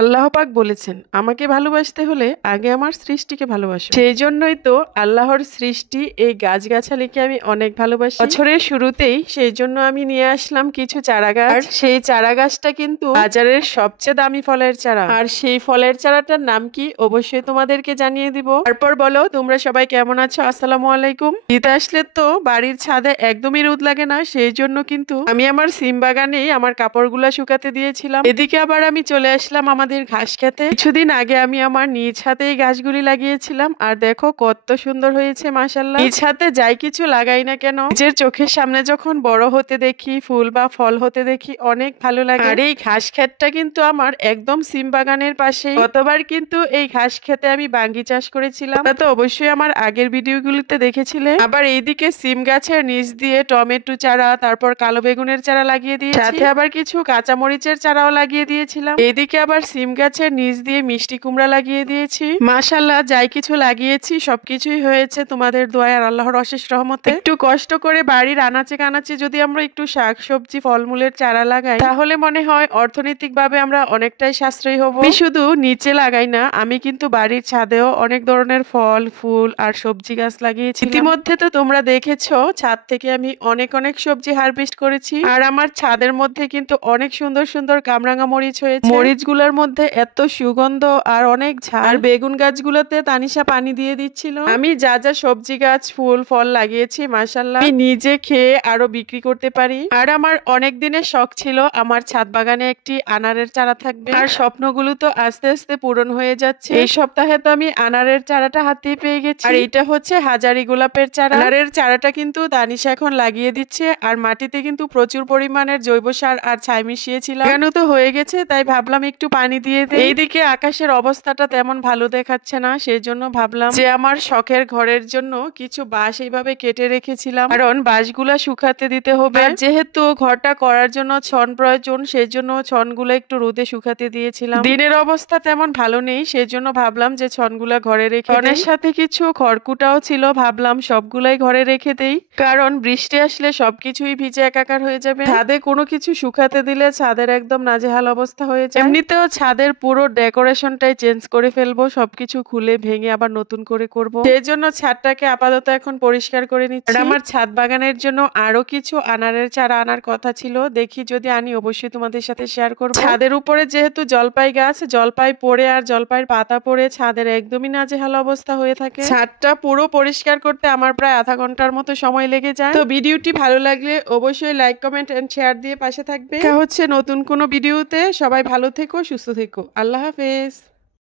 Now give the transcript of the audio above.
আল্লাহ পাক বলেছেন, আমাকে ভালোবাসতে হলে আগে আমার সৃষ্টিকে ভালোবাসো। সেই জন্যই তো আল্লাহর সৃষ্টি এই গাছগাছালিকে আমি অনেক ভালোবাসি। বছরের শুরুতেই সেই জন্য আমি নিয়ে আসলাম কিছু চারা গাছ। সেই চারা গাছটা কিন্তু বাজারের সবচেয়ে দামি ফলের চারা। আর সেই ফলের চারাটার নাম কি অবশ্যই তোমাদেরকে জানিয়ে দিব। তারপর বলো তোমরা সবাই কেমন আছো? আসসালামু আলাইকুম। শীত আসলে তো বাড়ির ছাদে একদমই রোদ লাগে না, সেই জন্য কিন্তু আমি আমার সিম বাগানেই আমার কাপড়গুলা শুকাতে দিয়েছিলাম। এদিকে আবার আমি চলে আসলাম আমাদের ঘাস খেতে। কিছুদিন আগে আমি আমার নিজ হাতে এই গাছগুলি লাগিয়েছিলাম, আর দেখো কত সুন্দর হয়েছে মাশাআল্লাহ। নিজ হাতে যাই কিছু লাগাই না কেন, নিজের চোখের সামনে যখন বড় হতে দেখি, ফুল বা ফল হতে দেখি, অনেক ভালো লাগে। আর এই ঘাস ক্ষেতটা কিন্তু আমার একদম সিম বাগানের পাশে। গতবার কিন্তু এই ঘাস খেতে আমি বাঙ্গি চাষ করেছিলাম, তা তো অবশ্যই আমার আগের ভিডিওগুলিতে দেখেছিলে। আবার এইদিকে সিম গাছের নিচ দিয়ে টমেটো চারা, তারপর কালো বেগুনের চারা লাগিয়ে দিয়েছি, সাথে আবার কিছু কাঁচামরিচের চারাও লাগিয়ে দিয়েছিলাম। এইদিকে আবার সিম গাছের নিচ দিয়ে মিষ্টি কুমড়া লাগিয়ে দিয়েছি। মাশাআল্লাহ, যাই কিছু লাগিয়েছি সবকিছুই হয়েছে তোমাদের দোয়ায় আর আল্লাহর অশেষ রহমতে। একটু কষ্ট করে বাড়ির আনাচে কানাচে যদি আমরা একটু শাকসবজি ফলমূলের চারা লাগাই, তাহলে মনে হয় অর্থনৈতিক ভাবে আমরা অনেকটাই সাশ্রয়ী হব। আমি শুধু নিচে লাগাই না, আমি কিন্তু বাড়ির ছাদেও অনেক ধরনের ফল ফুল আর সবজি গাছ লাগিয়েছি। ইতিমধ্যে তো তোমরা দেখেছো ছাদ থেকে আমি অনেক অনেক সবজি হারভেস্ট করেছি। আর আমার ছাদের মধ্যে কিন্তু অনেক সুন্দর সুন্দর কামরাঙা মরিচ হয়েছে। মরিচগুলোর মধ্যে এত সুগন্ধ আর অনেক ঝাল। আর বেগুন গাছগুলোতে তানিশা পানি দিয়ে দিচ্ছিল। আমি যা যা সবজি গাছ ফুল ফল লাগিয়েছি মাশাআল্লাহ আমি নিজে খেয়ে আরো বিক্রি করতে পারি। আর আমার অনেক দিনের শখ ছিল আমার ছাদ বাগানে একটি আনারের চারা থাকবে। আর স্বপ্নগুলো তো আস্তে আস্তে পূরণ হয়ে যাচ্ছে। এই সপ্তাহে তো আমি আনারের চারাটা হাতে পেয়ে গেছি। আর এটা হচ্ছে হাজারি গোলাপের চারা। আনারের চারাটা কিন্তু তানিশা এখন লাগিয়ে দিচ্ছে। আর মাটিতে কিন্তু প্রচুর পরিমাণের জৈব সার আর ছাই মিশিয়েছিলাম, কেন তো হয়ে গেছে, তাই ভাবলাম একটু পানি দিয়ে দিই। এইদিকে আকাশের অবস্থাটা তেমন ভালো দেখাচ্ছে না, সেই জন্য ভাবলাম যে আমার শখের ঘরের জন্য কিছু বাঁশ এইভাবে কেটে রেখেছিলাম, কারণ বাঁশগুলা শুকাতে দিতে হবে। আর যেহেতু ঘরটা করার জন্য ছন প্রয়োজন, সেই জন্য ছনগুলো একটু রোদে শুকাতে দিয়েছিলাম। দিনের অবস্থা তেমন ভালো নেই, সেই জন্য ভাবলাম যে ছনগুলা ঘরে রেখে ছনের সাথে কিছু খড়কুটাও ছিল, ভাবলাম সবগুলাই ঘরে রেখে দেই, কারণ বৃষ্টি আসলে সবকিছুই ভিজে একাকার হয়ে যাবে। ছাদে কোনো কিছু শুকাতে দিলে ছাদের একদম নাজেহাল অবস্থা হয়ে যায়। এমনিতেও ছাদের পুরো ডেকোরেশনটাই চেঞ্জ করে ফেলবো, সবকিছু খুলে ভেঙে আবার নতুন করে করব। সেই জন্য ছাদটাকে আপাতত এখন পরিষ্কার করে নিচ্ছি। আমার ছাদ বাগানের জন্য আরো কিছু আনারের চারা আনার কথা ছিল, দেখি যদি আনি অবশ্যই তোমাদের সাথে শেয়ার করব। ছাদের উপরে যেহেতু জলপাই গাছ, জলপাই পড়ে আর জলপাইয়ের পাতা পড়ে ছাদের একদমই নাজেহাল অবস্থা হয়ে থাকে। ছাদটা পুরো পরিষ্কার করতে আমার প্রায় আধা ঘন্টার মতো সময় লেগে যায়। তো ভিডিওটি ভালো লাগলে অবশ্যই লাইক কমেন্ট এন্ড শেয়ার দিয়ে পাশে থাকবে। দেখা হচ্ছে নতুন কোনো ভিডিওতে। সবাই ভালো থেকো, সুস্থ থেকো। আল্লাহ হাফেজ।